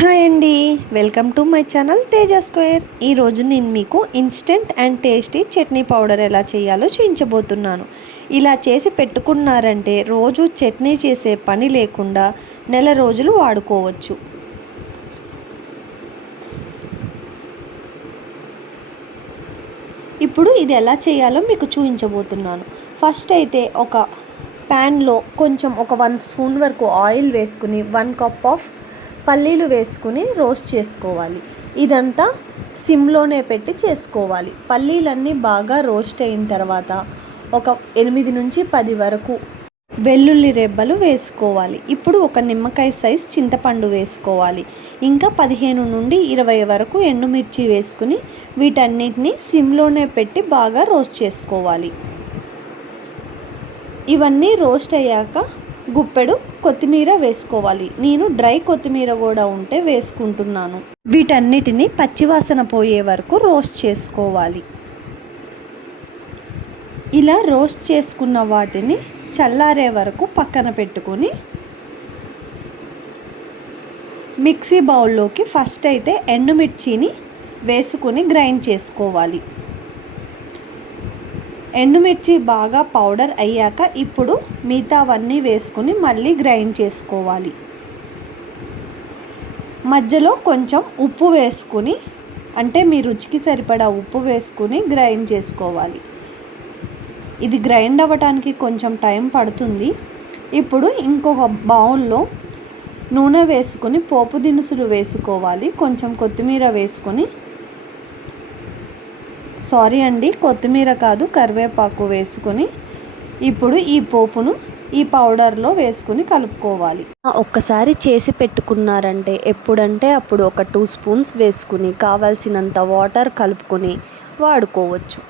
Hi అండి, welcome to my channel Teja square. ఈరోజు నేను మీకు instant and tasty chutney powder ఎలా చేయాలో చూపించబోతున్నాను. ఇలా చేసి పెట్టుకున్నారంటే రోజు చట్నీ చేసే పని లేకుండా నెల రోజులు వాడుకోవచ్చు. ఇప్పుడు ఇది ఎలా చేయాలో మీకు చూపించబోతున్నాను. ఫస్ట్ అయితే ఒక ప్యాన్లో కొంచెం ఒక 1 స్పూన్ వరకు ఆయిల్ వేసుకుని 1 కప్ ఆఫ్ పల్లీలు వేసుకుని రోస్ట్ చేసుకోవాలి. ఇదంతా సిమ్లోనే పెట్టి చేసుకోవాలి. పల్లీలన్నీ బాగా రోస్ట్ అయిన తర్వాత ఒక 8 నుంచి 10 వరకు వెల్లుల్లి రెబ్బలు వేసుకోవాలి. ఇప్పుడు ఒక నిమ్మకాయ సైజ్ చింతపండు వేసుకోవాలి. ఇంకా 15 నుండి 20 వరకు ఎండుమిర్చి వేసుకుని వీటన్నిటిని సిమ్లోనే పెట్టి బాగా రోస్ట్ చేసుకోవాలి. ఇవన్నీ రోస్ట్ అయ్యాక గుప్పెడు కొత్తిమీర వేసుకోవాలి. నేను డ్రై కొత్తిమీర కూడా ఉంటే వేసుకుంటున్నాను. వీటన్నిటిని పచ్చివాసన పోయే వరకు రోస్ట్ చేసుకోవాలి. ఇలా రోస్ట్ చేసుకున్న వాటిని చల్లారే వరకు పక్కన పెట్టుకొని మిక్సీ బౌల్లోకి ఫస్ట్ అయితే ఎండుమిర్చిని వేసుకుని గ్రైండ్ చేసుకోవాలి. ఎండుమిర్చి బాగా పౌడర్ అయ్యాక ఇప్పుడు మిగతావన్నీ వేసుకుని మళ్ళీ గ్రైండ్ చేసుకోవాలి. మధ్యలో కొంచెం ఉప్పు వేసుకుని, అంటే మీ రుచికి సరిపడా ఉప్పు వేసుకుని గ్రైండ్ చేసుకోవాలి. ఇది గ్రైండ్ అవ్వటానికి కొంచెం టైం పడుతుంది. ఇప్పుడు ఇంకొక బౌల్లో నూనె వేసుకుని పోపు దినుసులు వేసుకోవాలి. కొంచెం కొత్తిమీర వేసుకొని, కొత్తిమీర కాదు కరివేపాకు వేసుకొని ఇప్పుడు ఈ పోపును ఈ పౌడర్లో వేసుకుని కలుపుకోవాలి. ఒక్కసారి చేసి పెట్టుకున్నారంటే ఎప్పుడంటే అప్పుడు ఒక 2 స్పూన్స్ వేసుకుని కావాల్సినంత వాటర్ కలుపుకొని వాడుకోవచ్చు.